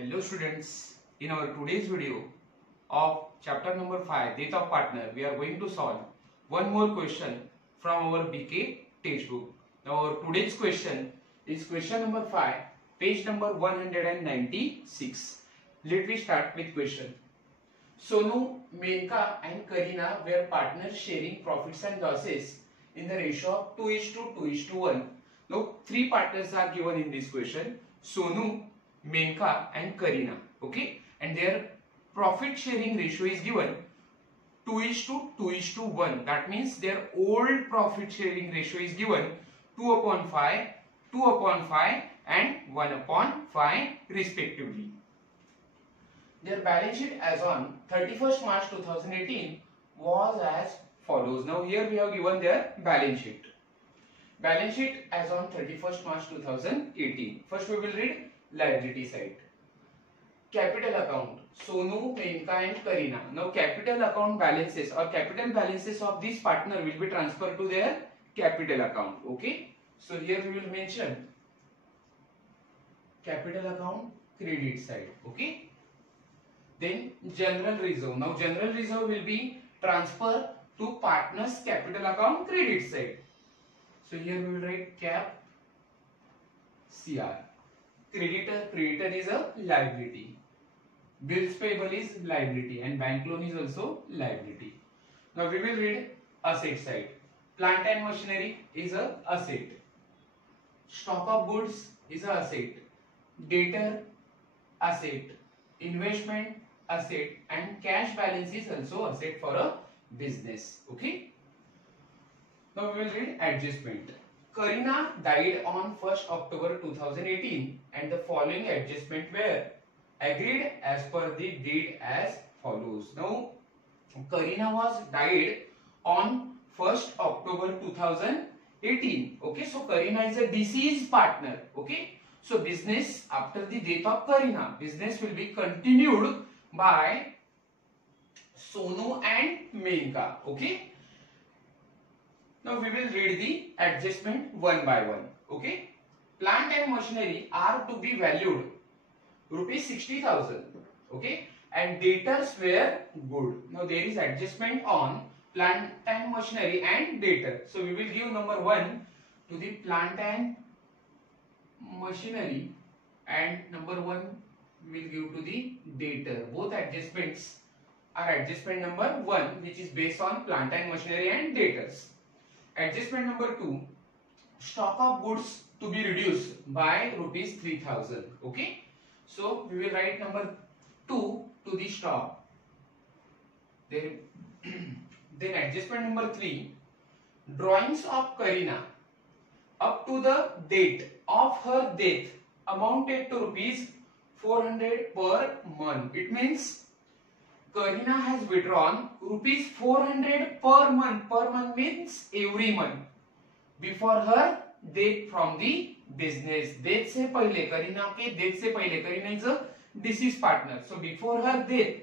Hello students, in our today's video of chapter number 5, Death of Partner, we are going to solve one more question from our BK textbook. Now our today's question is question number 5, page number 196. Let me start with question. Sonu, Menka and Karina were partners sharing profits and losses in the ratio of 2:2:1. Now three partners are given in this question. Sonu, Menka and Karina, okay, and their profit sharing ratio is given 2:2:1. That means their old profit sharing ratio is given 2/5, 2/5 and 1/5 respectively. Their balance sheet as on 31st March 2018 was as follows. Now here we have given their balance sheet. Balance sheet as on 31st March 2018. First we will read liability side. Capital account, Sonu, Menka and Karina. Now capital account balances or capital balances of this partner will be transferred to their capital account. Okay. So here we will mention capital account credit side. Okay. Then general reserve. Now general reserve will be transferred to partners capital account credit side. So here we will write cap CR. Creditor is a liability. Bills payable is liability and bank loan is also liability. Now we will read asset side. Plant and machinery is a asset. Stock of goods is a asset. Debtor asset. Investment asset and cash balance is also asset for a business. Okay. Now we will read adjustment. Karina died on 1st October 2018 and the following adjustment were agreed as per the deed as follows. Now Karina was died on 1st October 2018. Okay, so Karina is a deceased partner. Okay, so business after the death of Karina, business will be continued by Sonu and Menka. Okay. Now we will read the adjustment one by one. Okay. Plant and machinery are to be valued rupees 60,000. Okay. And debtors were good. Now there is adjustment on plant and machinery and debtor. So we will give number 1 to the plant and machinery and number 1 we will give to the debtor. Both adjustments are adjustment number 1 which is based on plant and machinery and debtors. Adjustment number 2, stock of goods to be reduced by rupees 3,000. Okay. So we will write number 2 to the stock. Then adjustment number 3, drawings of Karina up to the date of her death amounted to rupees 400 per month. It means Karina has withdrawn rupees 400 per month. Per month means every month before her death from the business. Death से पहले Karina के death से पहले Karina is a deceased partner. So before her death,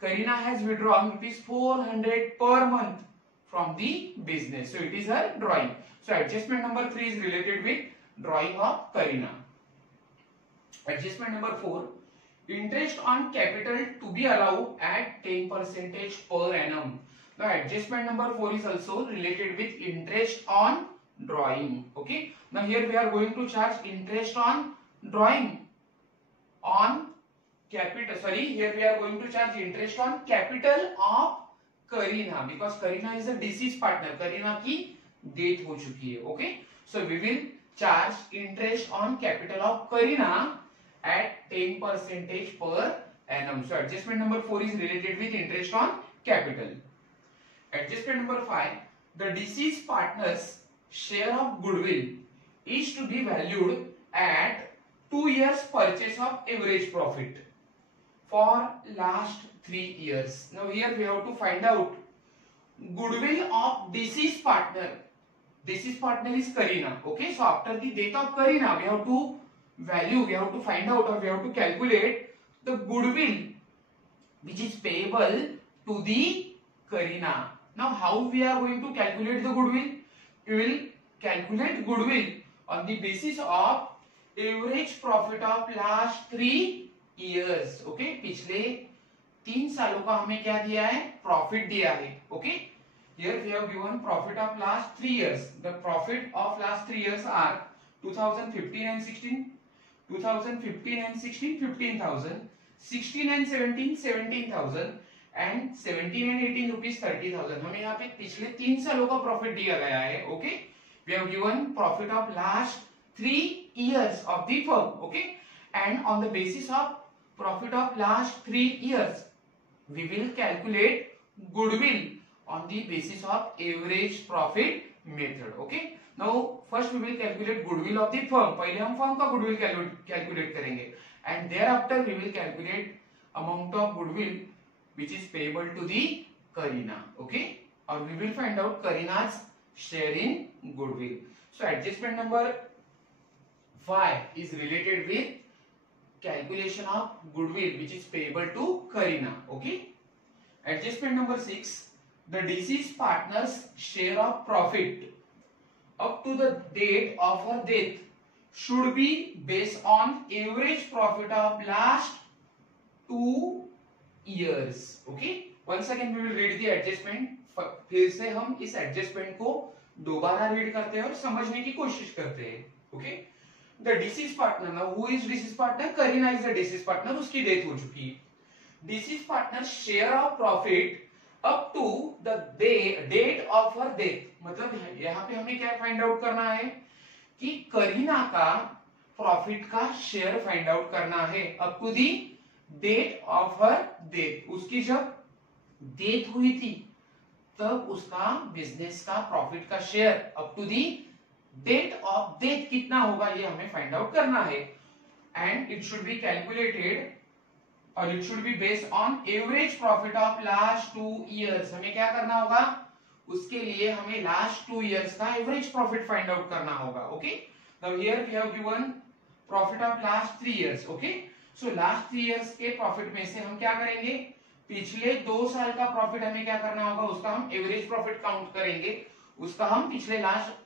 Karina has withdrawn rupees 400 per month from the business. So it is her drawing. So adjustment number 3 is related with drawing of Karina. Adjustment number 4. Interest on capital to be allowed at 10% per annum. The adjustment number 4 is also related with interest on drawing. Okay. Now here we are going to charge interest on drawing on capital. Sorry, here we are going to charge interest on capital of Karina because Karina is a deceased partner. Karina की death हो चुकी है. Okay. So we will charge interest on capital of Karina at 10% per annum. So adjustment number 4 is related with interest on capital. Adjustment number 5, the deceased partner's share of goodwill is to be valued at 2 years purchase of average profit for last 3 years. Now here we have to find out goodwill of deceased partner. Deceased partner is Karina. Okay, so after the death of Karina, we have to find out or we have to calculate the goodwill which is payable to the Karina. Now how we are going to calculate the goodwill? We will calculate goodwill on the basis of average profit of last 3 years, okay, पिछले 3 सालों का हमें क्या दिया है, profit दिया है, okay. Here we have given profit of last 3 years. The profit of last 3 years are 2015 and 16, 2015 and 16 15,000, 16 and 17 17,000 and 17 and 18 rupees 30,000। हमें यहाँ पे पिछले 3 सालों का प्रॉफिट दिया गया है, okay. We have given profit of last 3 years of the firm, okay, and on the basis of profit of last 3 years we will calculate goodwill on the basis of average profit method, okay। now first we will calculate goodwill of the firm, पहले हम firm का goodwill calculate करेंगे, and thereafter we will calculate amount of goodwill which is payable to the Karina, okay, or we will find out Karina's share in goodwill। so adjustment number 5 is related with calculation of goodwill which is payable to Karina, okay। adjustment number 6, the deceased partner's share of profit up to the date of her death should be based on average profit of last 2 years, okay। once again we will read the adjustment, फिर से हम इस adjustment को दोबारा read करते हैं और समझने की कोशिश करते हैं, okay. The deceased partner, now who is deceased partner? Karina is the deceased partner, उसकी डेथ हो चुकी है। Deceased partner share of profit up to the date of her death, मतलब यहाँ पे हमें क्या फाइंड आउट करना है कि करीना का प्रॉफिट का शेयर फाइंड आउट करना है up to the date of her death. उसकी जब डेथ हुई थी तब उसका बिजनेस का प्रॉफिट का share up to the date of death कितना होगा ये हमें फाइंड आउट करना है, and it should be calculated और it should be based on average profit of last 2 years. हमें क्या करना होगा, उसके लिए हमें लास्ट 2 इयर्स का एवरेज प्रॉफिट फाइंड आउट करना होगा, okay. Now here we have given profit of last 3 years, okay. So last 3 years के प्रॉफिट में से हम क्या करेंगे, पिछले 2 साल का प्रॉफिट हमें क्या करना होगा, उसका हम एवरेज प्रॉफिट काउंट करेंगे, उसका हम पिछले लास्ट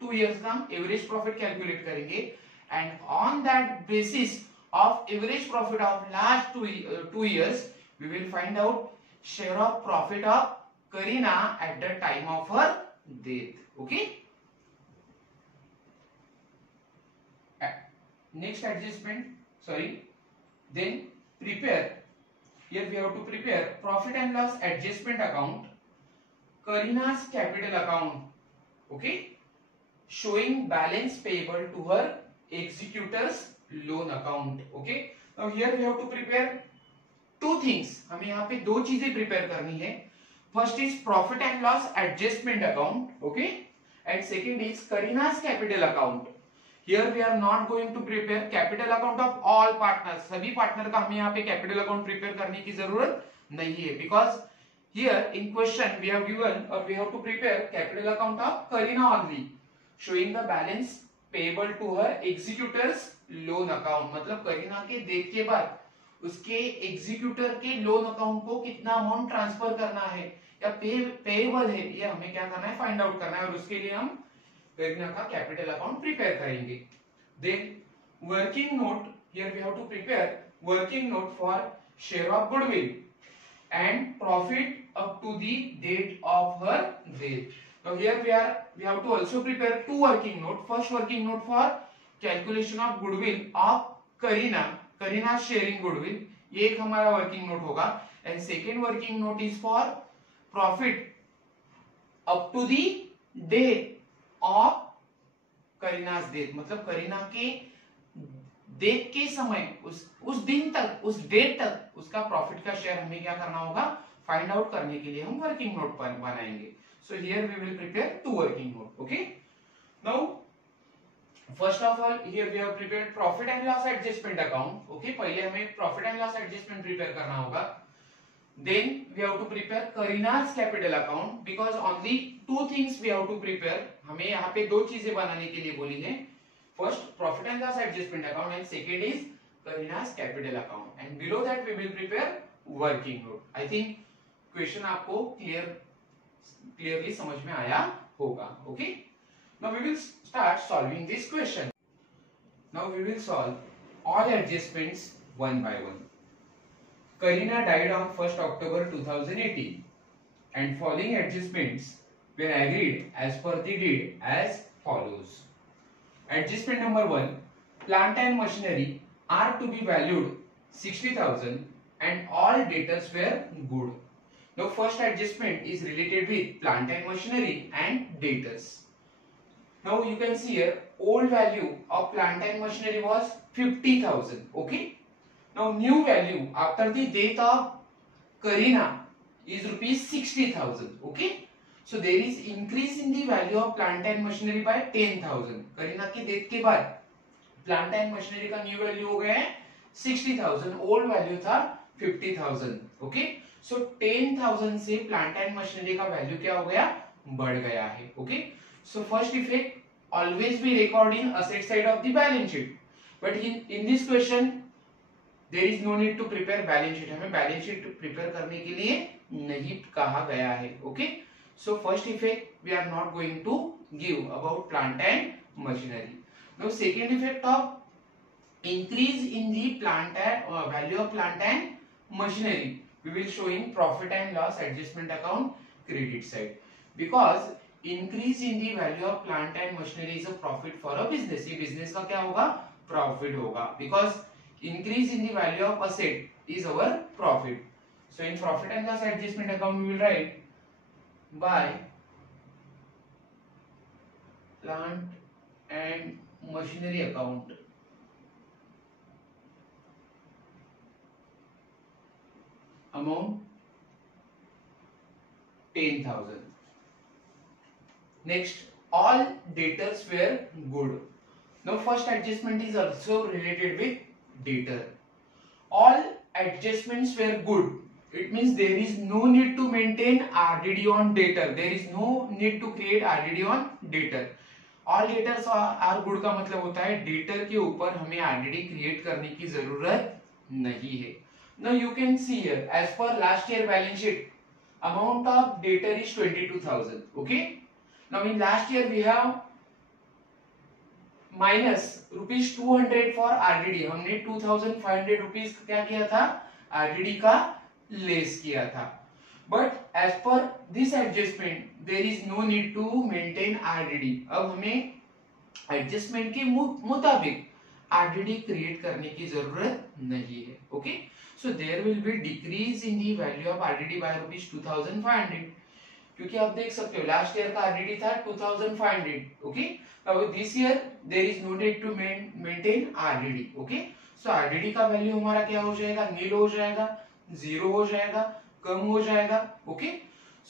2 years का हम एवरेज प्रॉफिट कैलकुलेट करेंगे, and on that basis of average profit of last 2 years we will find out share of profit of Kareena at the time of her death, okay. Next adjustment, sorry, then prepare, here we have to prepare profit and loss adjustment account, Karina's capital account, okay, showing balance payable to her executor's loan account, okay। now here we have to prepare 2 things, हमें यहाँ पे 2 चीजें prepare करनी है। First is profit and loss adjustment account, okay, and second is Karina's capital account। here we are not going to prepare capital account of all partners, सभी partner का हमें यहाँ पे कैपिटल अकाउंट प्रिपेयर करने की जरूरत नहीं है, because here in question we have given or we have to prepare capital account of Karina only, showing the balance payable to her executor's loan account, मतलब करीना के डेथ के बाद उसके एग्जीक्यूटर के लोन अकाउंट को कितना अमाउंट ट्रांसफर करना है या पेएबल है, ये हमें क्या करना है, फाइंड आउट करना है, और उसके लिए हम करीना का कैपिटल अकाउंट प्रिपेयर करेंगे। Then working note, here we have to prepare working note for share of goodwill and profit up to the date of her death. Now here we have to also prepare 2 working note. First working note for calculation of goodwill of Karina sharing goodwill, ये एक हमारा working note होगा, and second working note is for profit up to the date of Kareena's death, मतलब करीना के death के समय उस दिन तक, उस डेट तक उसका प्रॉफिट का शेयर हमें क्या करना होगा, फाइंड आउट करने के लिए हम वर्किंग नोट बनाएंगे। So here we will prepare 2 working note, okay। now first of all here we have prepared profit and loss adjustment account, okay, पहले हमें profit and loss adjustment prepare करना होगा। then we have to prepare Karina's capital account, because only 2 things we have to prepare, हमें यहाँ पे 2 चीजें बनाने के लिए बोली है। first profit and loss adjustment account and second is Karina's capital account, and below that we will prepare working note। I think question आपको क्लियरली समझ में आया होगा, okay. Now we will start solving this question. Now we will solve all adjustments one by one. Karina died on 1st October 2018 and following adjustments were agreed as per the deed as follows. Adjustment number 1. Plant and machinery are to be valued 60,000 and all debtors were good. Now first adjustment is related with plant and machinery and debtors. Now you can see here old value of plant and machinery was 50,000. Okay. Now new value after the death of Karina is rupees 60,000. Okay. So there is increase in the value of plant and machinery by 10,000. Kareena की death के बाद plant and machinery का new value हो गया है 60,000, old value था 50,000. Okay, so 10,000 से plant and machinery का वैल्यू क्या हो गया, बढ़ गया है. Okay, so first effect always be record in asset side of the balance sheet, but in this question there is no need to prepare balance sheet. हमें balance sheet prepare करने के लिए नहीं कहा गया है. Okay, so first effect we are not going to give about plant and machinery. Now second effect of increase in the plant and value of plant and machinery we will show in profit and loss adjustment account credit side, because increase in the value of plant and machinery is a profit for a business. ये business का क्या होगा, profit होगा, because increase in the value of asset is our profit. So in profit and loss adjustment account we will write by plant and machinery account amount 10,000. Next, all debtors were good. Now first adjustment is also related with debtor. All adjustments were good. It means there is no need to maintain RDD on debtor. There is no need to create RDD on debtor. All debtors are good का मतलब होता है debtor के ऊपर हमें RDD create करने की जरूरत नहीं है. Now you can see here as per last year balance sheet, amount of debtor is 22,000. Okay. Now in last year we have minus rupees 200 for RDD. हमने 2,500 rupees क्या किया था, RDD का लेस किया था. But as per this adjustment there is no need to maintain RDD. अब हमें adjustment के मुताबिक आरडीडी क्रिएट करने की जरूरत नहीं है. Okay, so there will be decrease in the value of RDD by rupees 2,500, क्योंकि आप देख सकते हो लास्ट ईयर का आरडीडी था 2,500. ओके, अब this year there is no need to maintain RDD. Okay, so RDD का वैल्यू हमारा क्या हो जाएगा, नील हो जाएगा, जीरो हो जाएगा, कम हो जाएगा. Okay,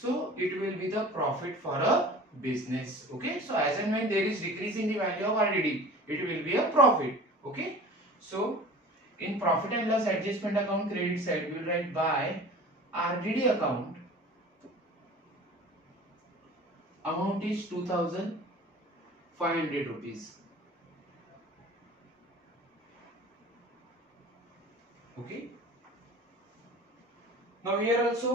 so it will be the profit for a business. Okay, so as and when there is decrease in the value of RDD it will be a profit. Okay, so in profit and loss adjustment account credit side we will write by RDD account amount is 2,500 rupees. Okay. Now here also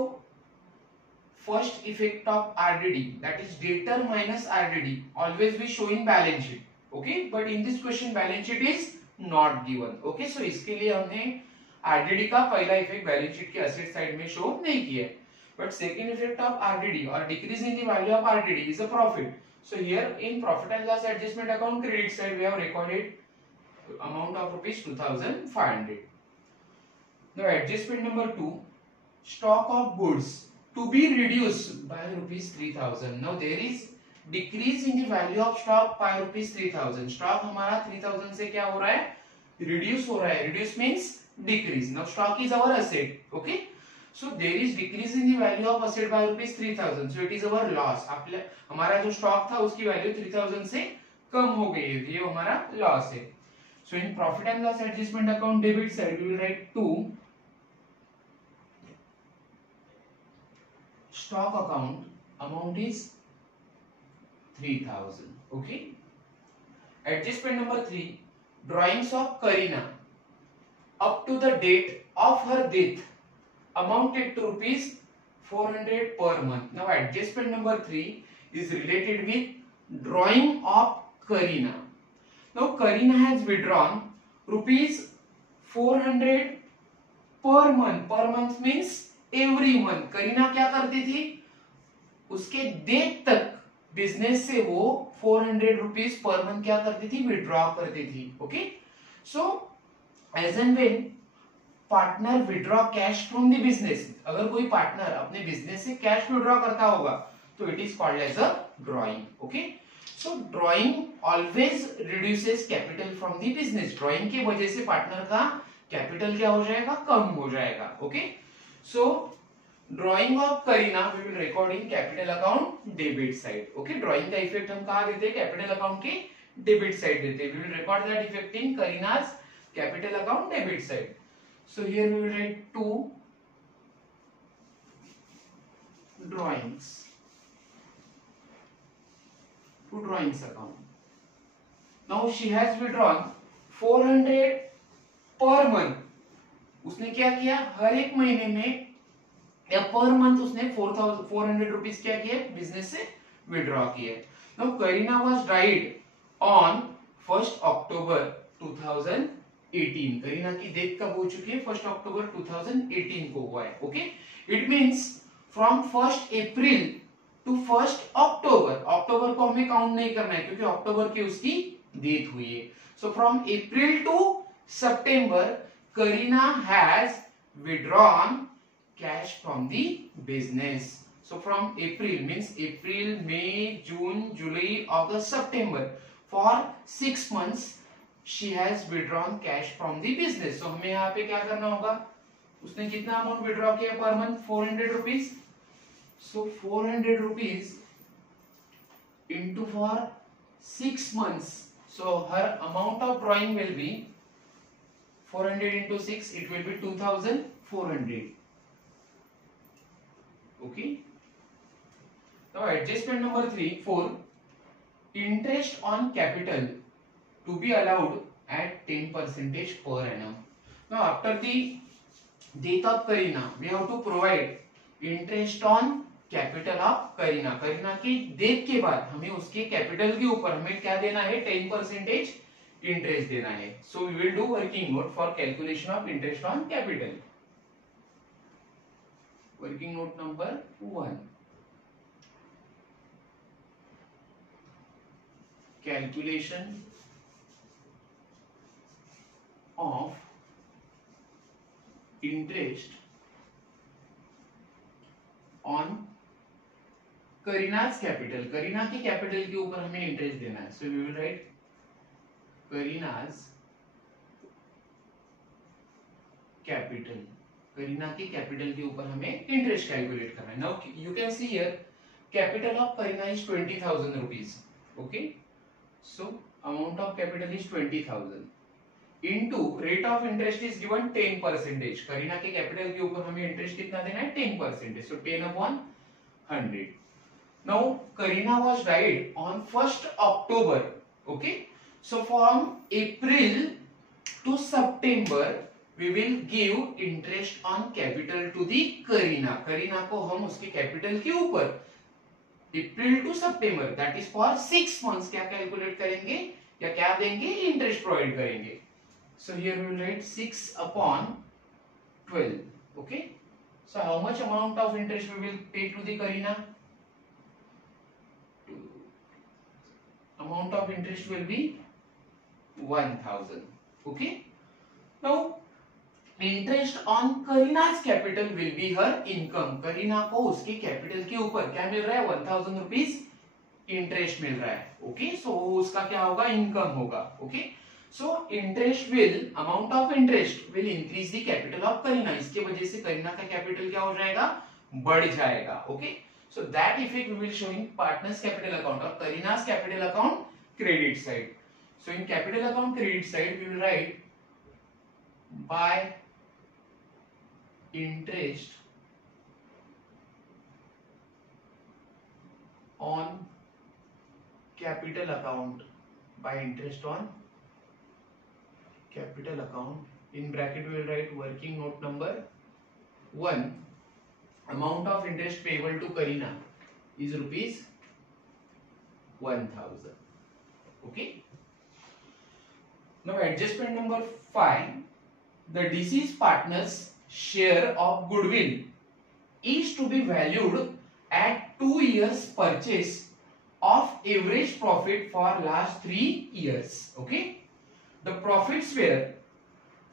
first effect of RDD, that is debtor minus RDD, always we show in balance sheet. Okay, but in this question balance sheet is not given. Okay, so इसके लिए हमने RDD का पहला effect balance sheet के asset side में show नहीं किया. But second effect of RDD or decrease in the value of RDD is a profit. So here in profit and loss adjustment account credit side we have recorded amount of rupees 2,500. Now adjustment number 2, stock of goods to be reduced by rupees 3,000. Now there is decrease in the value of stock by rupees 3,000. Stock हमारा 3,000 से क्या हो रहा है, reduce हो रहा है. Reduce means decrease. Now stock is our asset. Okay, so there is decrease in the value of asset by rupees 3,000. So it is our loss. हमारा जो stock था उसकी value 3,000 से कम हो गई है, ये हमारा loss है. So in profit and loss adjustment account debit side we will write 2 stock account amount is 3,000. Okay, adjustment number 3, drawings of Karina up to the date of her death amounted to rupees 400 per month. Now adjustment number 3 is related with drawing of Karina. Now Karina has withdrawn rupees 400 per month means every month. Kareena क्या करती थी, उसके date तक business से वो 400 rupees per month क्या करती थी, विड्रॉ करती थी। Okay, so as and when partner withdraw cash from the business, अगर कोई पार्टनर अपने बिजनेस से कैश विड्रॉ करता होगा तो it is called as a drawing. Okay, so drawing always reduces capital from the business. Drawing की वजह से पार्टनर का कैपिटल क्या हो जाएगा, कम हो जाएगा। Okay, so drawing of Kareena we will record in capital account debit side. Okay, drawing का इफेक्ट हम कहां देते हैं, कैपिटल अकाउंट के डेबिट साइड देते हैं। We will record that effect in Kareena's capital account debit side. So here we will write two drawings account. Now she has withdrawn 400 per month. उसने क्या किया, हर एक महीने में या पर मंथ उसने 400 रुपीज क्या किया, बिजनेस से विड्रॉ किया। Now Karina was died on 1st October 2018। Kareena की डेथ कब हो चुकी है, 1 अक्टूबर 2018 को हुआ है। Okay, it means from 1 April to 1 October. अक्टूबर को हमें काउंट नहीं करना है क्योंकि अक्टूबर की उसकी डेथ हुई है। So from April to September Kareena has withdrawn cash from the business. So from April means April, May, June, July, August, September, for 6 months she has withdrawn cash from the business। so हमें यहाँ पे क्या करना होगा, उसने कितना amount withdraw किया per month, 400 rupees. So 400 rupees into for 6 months, so her amount of drawing will be 400 into 6, it will be 2400। okay, now adjustment number 3 for interest on capital to be allowed at 10% per annum। Now after the death of Karina we have to provide interest on capital of Karina। Kareena की death के बाद हमें उसके capital के ऊपर हमें क्या देना है, 10% इंटरेस्ट देना है। So we will do working note for calculation of interest on capital. Working note number 1, calculation of interest on Kareena's capital। Kareena के कैपिटल के ऊपर हमें इंटरेस्ट देना है। So we will write Kareena's capital. Kareena के कैपिटल के ऊपर हमें इंटरेस्ट कैलकुलेट करना है। Now you can see here capital of Kareena is 20,000 rupees. Okay, so amount of capital is 20,000 into rate of interest is given 10%। Kareena के कैपिटल के ऊपर हमें इंटरेस्ट कितना देना है, 10%। So 10/100। Now Kareena was died on 1 October. Okay, so from April to September we will give interest on capital to the Kareena. Kareena को हम उसके कैपिटल के ऊपर April to September that is for 6 months क्या कैलकुलेट करेंगे या क्या देंगे, इंटरेस्ट प्रोवाइड करेंगे। So here we will write 6/12. Okay, so how much amount of interest we will pay to the Karina? Amount of interest will be 1,000. Okay, now interest on Karina's capital will be her income। Kareena को उसके capital के ऊपर क्या मिल रहा है, 1,000 rupees interest मिल रहा है। Okay, सो उसका क्या होगा, इनकम होगा। Okay, so interest will, amount of interest will increase the capital of Kareena. इसके वजह से करीना का कैपिटल क्या हो जाएगा, बढ़ जाएगा। Okay, so that effect we will show in partners capital account और Kareena's capital account credit side. So in capital account credit side we will write by interest on capital account, by interest on capital account। in bracket we will write working note number 1, amount of interest payable to Karina is rupees 1,000। okay, now adjustment number 5, the deceased partner's share of goodwill is to be valued at 2 years purchase of average profit for last 3 years. Okay, the profits were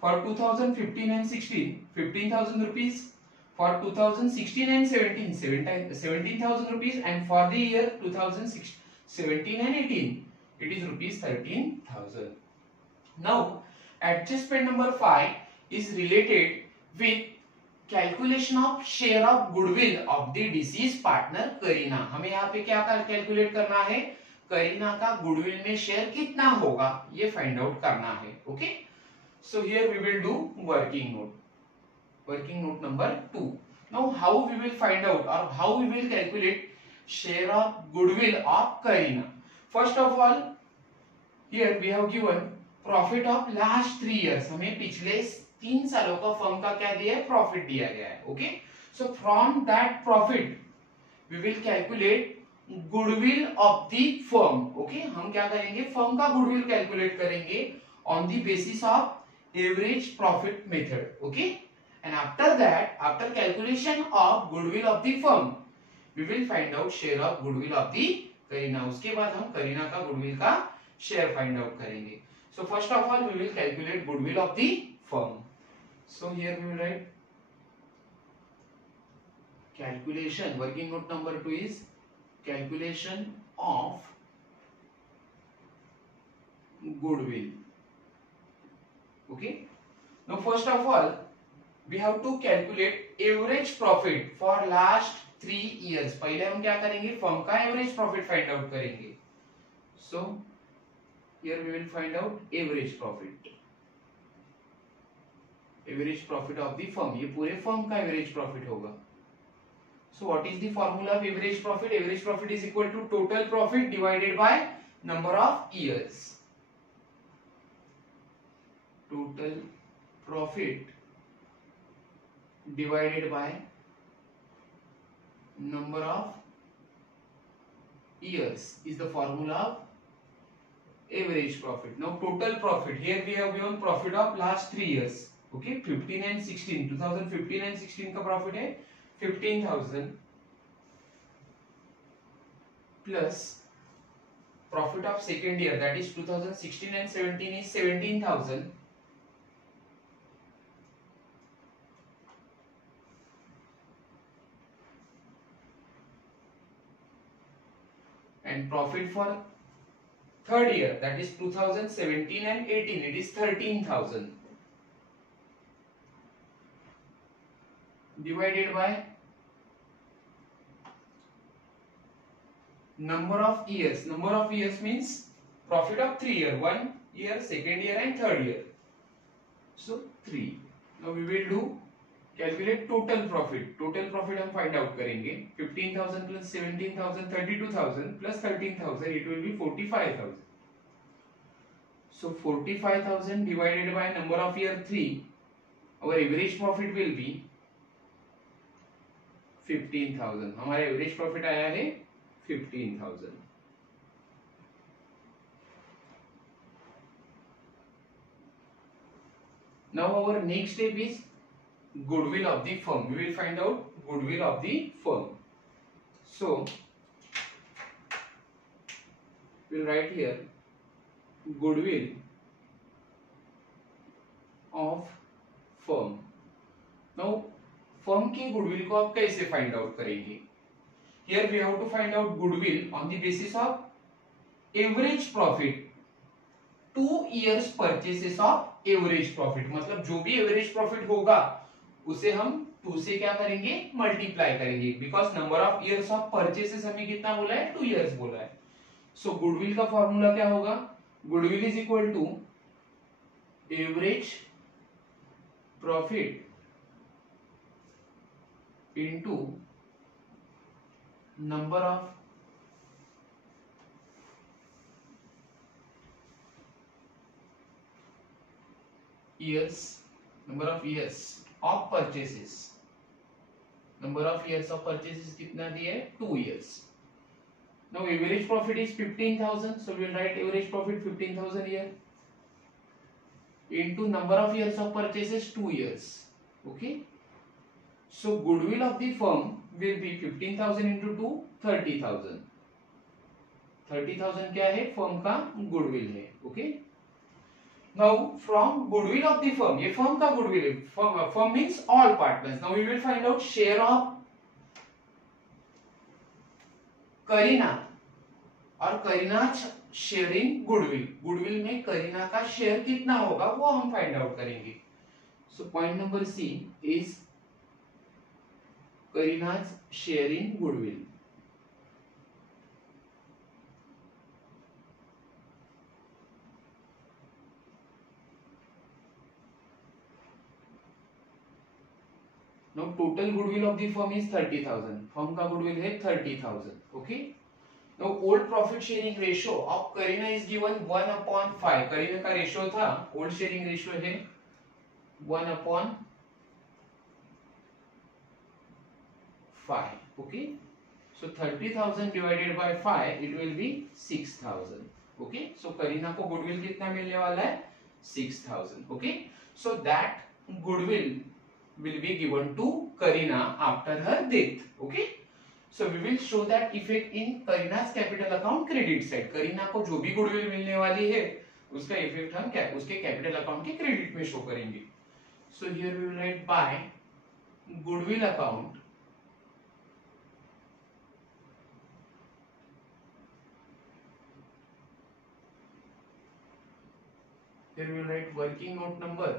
for 2015 and 16 15,000 rupees, for 2016 and 17 17,000 rupees, and for the year 2017 and 18 it is rupees 13,000. Now adjustment number 5 is related with calculation of share of goodwill of the disease partner Kareena. हमें यहाँ पे क्या calculate करना है, करीना का goodwill में share कितना होगा ये फाइंड आउट करना है. Okay, so here we will do working note number 2. Now how we will find out और how we will calculate share of goodwill of Kareena. First of all here we have given profit of last 3 years. हमें पिछले 3 सालों का firm का क्या दिया है, profit दिया गया है. Okay, so from that profit we will calculate goodwill of the firm. Okay, हम क्या करेंगे, फर्म का गुडविल कैलकुलेट करेंगे on the basis of average profit method. Okay, and after that, after calculation of goodwill of the firm we will find out share of goodwill of the Kareena. उसके बाद हम करीना का goodwill का share find out करेंगे. So first of all we will calculate goodwill of the firm. So here we will write calculation. Working note number 2 is calculation of goodwill. Okay. Now first of all we have to calculate average profit for last 3 years. पहले हम क्या करेंगे, firm का average profit find out करेंगे. So here we will find out average profit. Average profit of the firm, ये पूरे firm का average profit होगा. So what is the formula of average profit? Average profit is equal to total profit divided by number of years. Total profit divided by number of years is the formula of average profit. Now total profit, here we have given profit of last 3 years. Okay, 15 and 16, 2015 and 16 का profit है 15,000 plus profit of second year that is 2016 and 17 is 17,000 and profit for third year that is 2017 and 18 it is 13,000 divided by number of years. Number of years means profit of 3 year, 1 year, second year and third year. So 3. Now we will do calculate total profit. Total profit हम find out करेंगे. 15,000 plus 17,000 32,000 plus 13,000 it will be 45,000. So 45,000 divided by number of year 3. Our average profit will be 15,000. हमारा average profit आया है 15,000. Now our next step is goodwill of the firm. We will find out goodwill of the firm. So we'll write here goodwill of firm. Now firm की goodwill को आप कैसे find out करेंगे? Here we have to find out goodwill on the basis of average profit 2 years purchases of average profit. मतलब जो भी average profit होगा उसे हम 2 से क्या करेंगे, मल्टीप्लाई करेंगे. Because number of years of purchases हमें कितना बोला है, 2 इयर्स बोला है. सो गुडविल का फॉर्मूला क्या होगा, goodwill is equal to average profit into number of years, number of years of purchases. Number of years of purchases कितना दिया है, 2 years. Now average profit is 15,000, so we will write average profit 15,000 here. into number of years of purchases 2 years. Okay, so goodwill of the firm will be 15,000 into 2 30,000. 30,000 क्या है, firm का goodwill है. Okay, now from goodwill of the firm, ये firm का goodwill है. Firm means all partners. Now we will find out share of Karina और Karina sharing goodwill. Goodwill में करीना का शेयर कितना होगा वो हम फाइंड आउट करेंगे. So point number C is Kareena's sharing goodwill. Now total goodwill of the firm is 30,000. Firm का goodwill है 30,000. Okay. Now old profit sharing ratio of Kareena is given 1/5. Kareena का ratio था, old sharing ratio है 1/5. Okay. So 30,000 divided by 5, it will be 6,000. Okay. So Kareena को goodwill कितना मिलने वाला है, 6,000. Okay. So that goodwill will be given to Kareena after her death. Okay. So we will show that effect in Kareena's capital account credit side. Kareena को जो भी goodwill मिलने वाली है उसका इफेक्ट हम क्या उसके कैपिटल अकाउंट के क्रेडिट में शो करेंगे. So here we will write by goodwill account here we will write working note number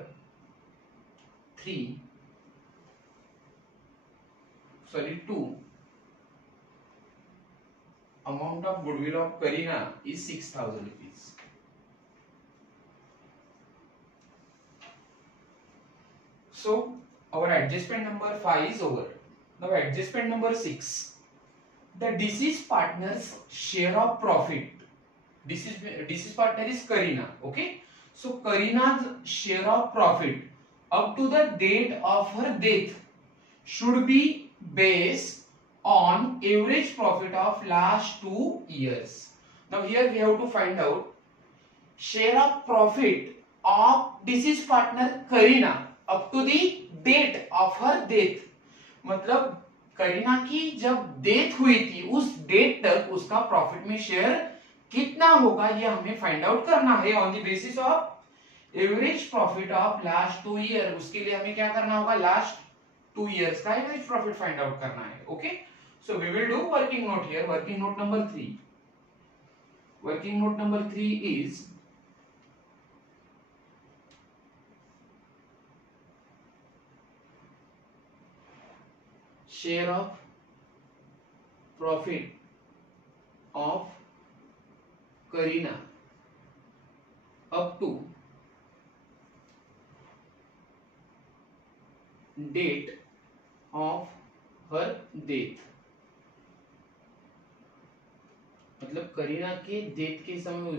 2. Amount of goodwill of Kareena is 6,000 rupees. So our adjustment number 5 is over. Now adjustment number 6. The deceased partner's share of profit. Deceased partner is Kareena. Okay. So Kareena's share of profit up to the date of her death should be based on average profit of last 2 years. Now here we have to find out share of profit of deceased partner Kareena up to the date of her death. मतलब करीना की जब death हुई थी उस date तक उसका profit में share कितना होगा ये हमें फाइंड आउट करना है on the basis of average profit of last 2 year. उसके लिए हमें क्या करना होगा, लास्ट 2 years का एवरेज प्रॉफिट फाइंड आउट करना है. Okay, so we will do working note here. Working note number 3. Working note number 3 is share of profit of Kareena up to date of her death. मतलब करीना के death के समय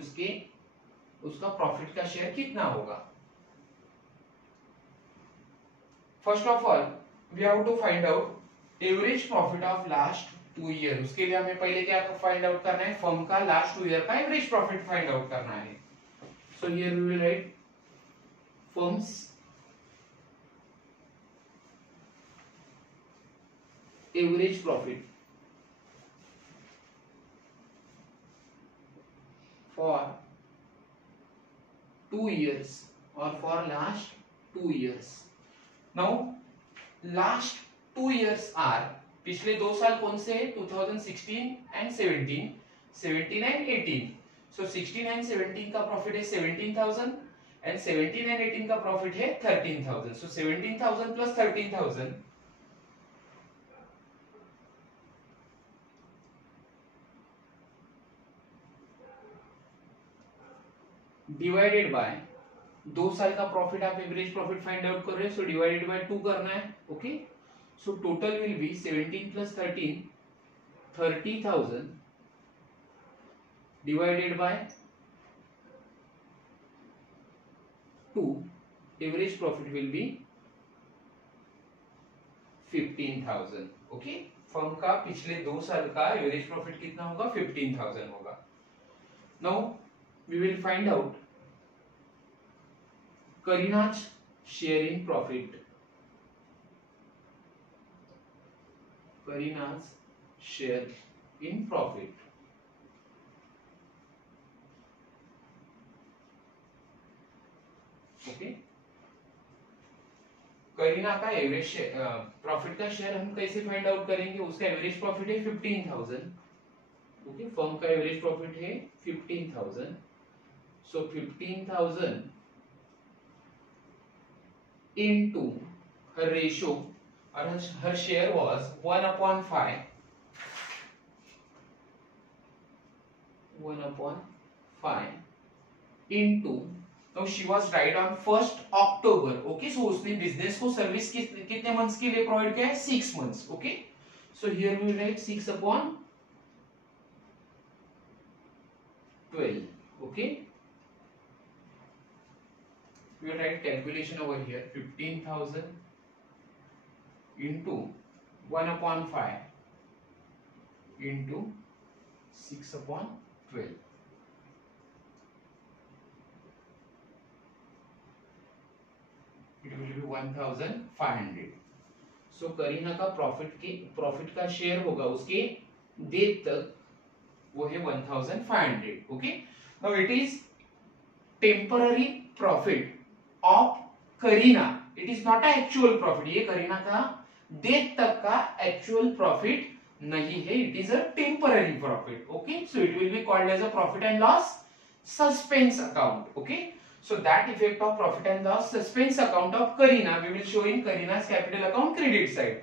उसका profit का share कितना होगा. First of all we have to find out average profit of last 2 year. उसके लिए हमें पहले क्या फाइंड आउट करना है, फर्म का लास्ट 2 ईयर का एवरेज प्रॉफिट फाइंड आउट करना है. So here we will write firm's average profit for 2 years और for last 2 years. Now last 2 years are पिछले 2 साल कौन से है, 2016 एंड 17 एंड 18. सो 16 एंड 17 का प्रॉफिट है 17,000 एंड 17 एंड 18 का प्रॉफिट है 13,000. सो 17,000 प्लस 13,000 डिवाइडेड बाय 2 साल का प्रॉफिट, आप एवरेज प्रॉफिट फाइंड आउट कर रहे हैं, सो डिवाइडेड बाय 2 करना है. Okay, so total will be 17 plus 13 30,000 divided by 2. Average profit will be 15,000. Okay, firm का पिछले 2 साल का एवरेज प्रॉफिट कितना होगा, 15,000 होगा. Now we will find out Karina's share in profit. Karina's share in profit. Okay, Karina का एवरेज प्रॉफिट का share हम कैसे फाइंड आउट करेंगे? उसका एवरेज प्रॉफिट है 15,000. ओके, फर्म का एवरेज प्रॉफिट है 15,000. सो 15,000 into her ratio or her share was 1/5. 1/5 into, now she was right on 1st October. Okay, so उसने बिजनेस को सर्विस कितने मंथ्स के लिए प्रोवाइड किया है? 6 months. Okay, so here we write 6/12. Okay, we will write calculation over here. 15,000 into 1/5 into 6/12. It will be 1,500. So Kareena का profit का share होगा उसके डेट तक, वो है 1,500. Okay, now it is temporary profit of Kareena. It is not a actual profit. ये करीना का date तक का एक्चुअल प्रॉफिट नहीं है. It is a temporary profit. Okay, so it will be called as a profit and loss suspense account. Okay, so that effect of profit and loss suspense account of Karina we will show in Karina's capital account credit side.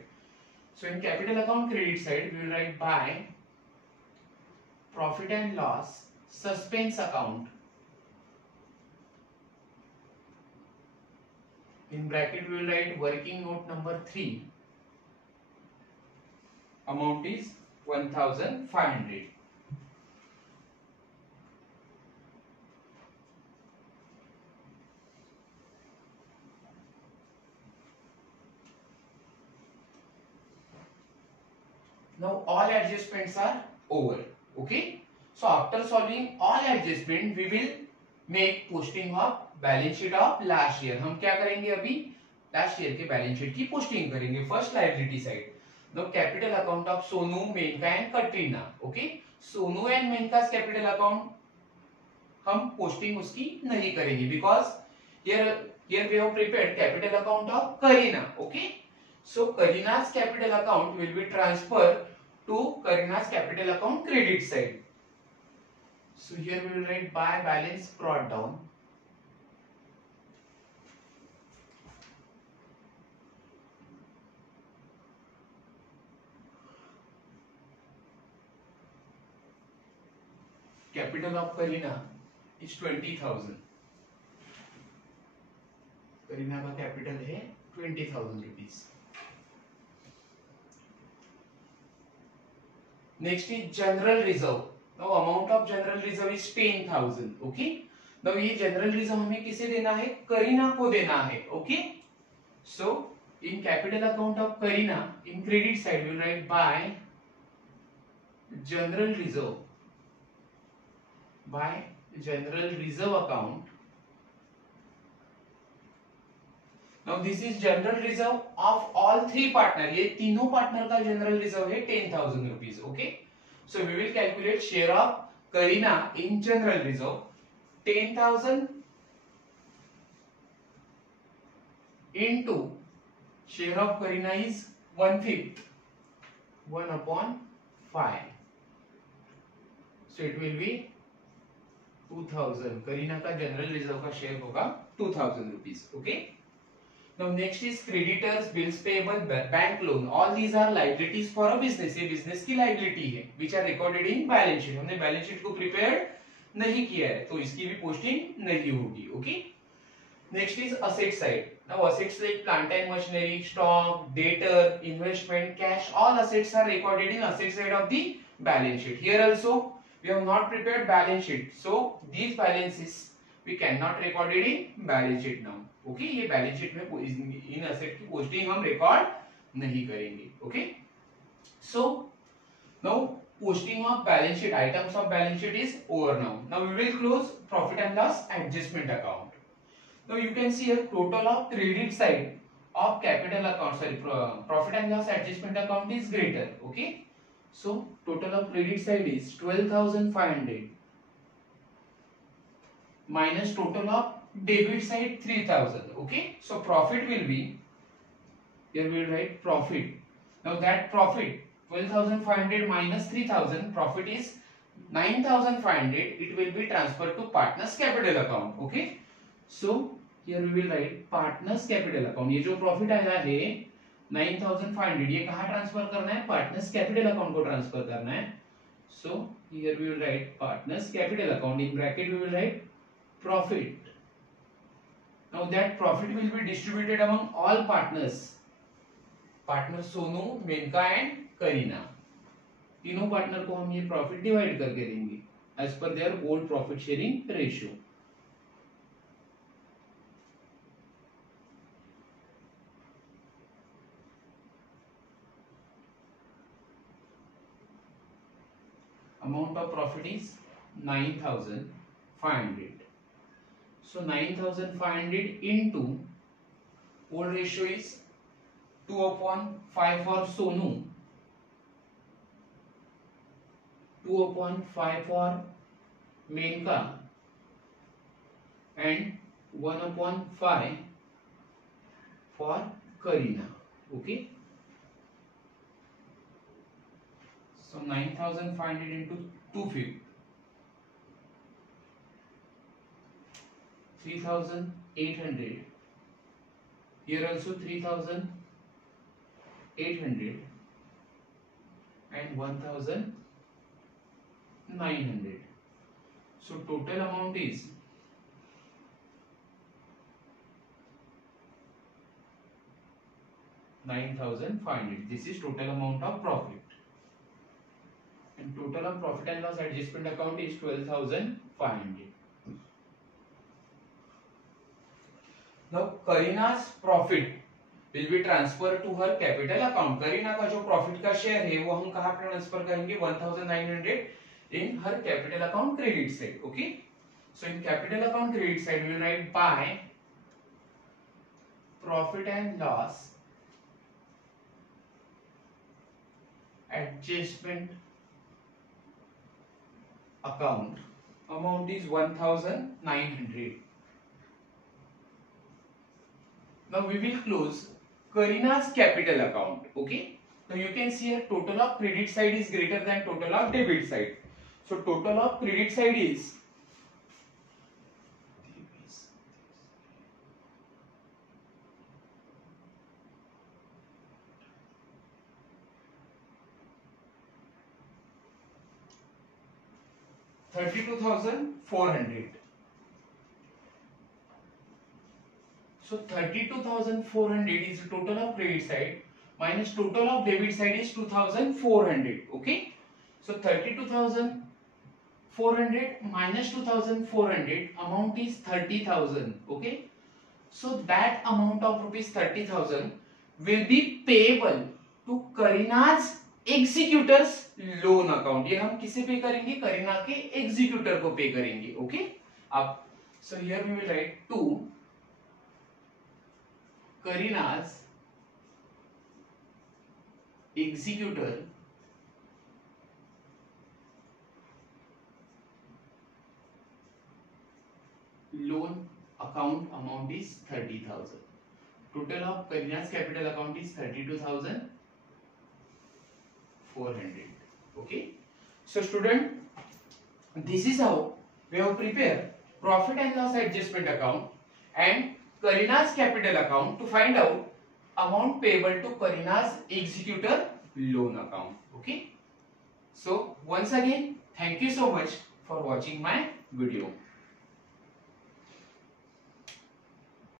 So in capital account credit side we will write by profit and loss suspense account. In bracket we will write working note number 3. Amount is 1,500. Now all adjustments are over. Okay, so after solving all adjustment we will make posting of balance sheet of last year. हम क्या करेंगे? अभी last year के balance sheet की posting करेंगे. First liability side, the capital account of Sonu, Maneka and Katrina. Okay, Sonu and Menaka's capital account हम posting उसकी नहीं करेंगे because here we have prepared capital account of Karina. Okay, so Karina's capital account will be transferred to Karina's capital account credit side. So here we will write by balance brought down. Capital of Karina is 20,000. Kareena का capital है 20,000 rupees. Next is general reserve. Now amount of general reserve is 10,000. Okay, now ये general reserve हमें किसे देना है? करीना को देना है. Okay, so in capital account of Karina in credit side will write bye general reserve account. Now this is general reserve of all 3 partner. ये तीनों पार्टनर का जनरल रिजर्व है 10,000 rupees. Okay, so we will calculate share of Karina in general reserve. 10,000 into share of Karina is 1/5, 1/5. So it will be 2,000. Kareena का general reserve का share होगा 2,000 rupees. Okay, now next is creditors, bills payable, bank loan. All these are liabilities for a business. ये business की liability है which are recorded in balance sheet. हमने balance sheet को prepared नहीं किया है तो इसकी भी posting नहीं होगी. Okay, next is asset side. Now assets like plant and machinery, stock, debtor, investment, cash, all assets are recorded in asset side of the balance sheet. Here also we have not prepared balance sheet, so these balances we cannot record it in balance sheet now. Okay, ये balance sheet में इन asset की posting हम record नहीं करेंगे. Okay, so now posting of balance sheet, items of balance sheet is over. Now we will close profit and loss adjustment account. Now you can see a total of credit side of capital account, sorry, profit and loss adjustment account is greater. Okay, so total of credit side is 12,500 minus total of debit side 3,000. Okay, so profit will be, here we will write profit. Now that profit 12,500 minus 3,000, profit is 9,500. It will be transferred to partners capital account. Okay, so here we will write partners capital account. ये जो profit आया है 9,500, ये कहाँ transfer करना है? Partners capital account को transfer करना है. So here we will write partners capital account. In bracket we will write profit. Now that profit will be distributed among all partners. Partner Sonu, Maneka and Karina, तीनों पार्टनर को हम ये profit divide करके देंगे as per their old profit sharing ratio. Amount of profit is 9,500. So 9,500 into old ratio is 2/5 for Sonu, 2/5 for Menka, and 1/5 for Karina. Okay. So 9,500 into 2/5, 3,800. Here also 3,800 and 1,900. So total amount is 9,500. This is total amount of profit. And total of profit and loss adjustment account is 12,500. Now Karina's profit will be transferred to her capital account. Kareena का जो profit का share है वो हम कहाँ transfer करेंगे? 1,900 in her capital account credit side. Okay, so in capital account credit side we will write by profit and loss adjustment account, amount is 1,900. Now we will close Karina's capital account. Okay, now you can see here total of credit side is greater than total of debit side. So total of credit side is 32,400. So 32,400 is the total of credit side minus total of debit side is 2,400. Okay, so 32,400 minus 2,400 amount is 30,000. Okay, so that amount of rupees 30,000 will be payable to Karina's executors loan account. ये हम किसे पे करेंगे? करीना के executor को पे करेंगे. Okay, अब so here we will write to Karina's executor loan account amount is 30,000. Total of Karina's capital account is 32,400. Okay, so student, this is how we have prepared profit and loss adjustment account and Karina's capital account to find out amount payable to Karina's executor loan account. Okay, so once again thank you so much for watching my video.